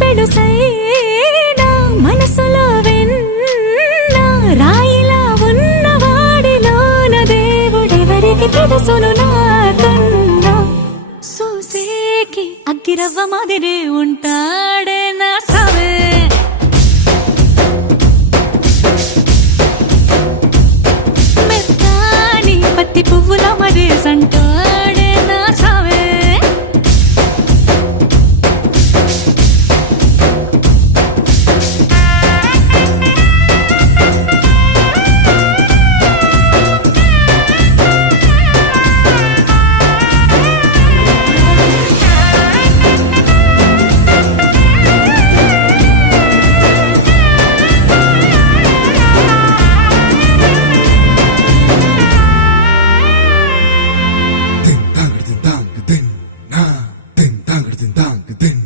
పెడుసైనా మనసులో వెన్న రాయిలా ఉన్నవాడిలోన దేవుడెవరికి తెలుసును నాకన్నా. చూసేకి అగ్గిరవ్వ మాదిరే ఉంటాడే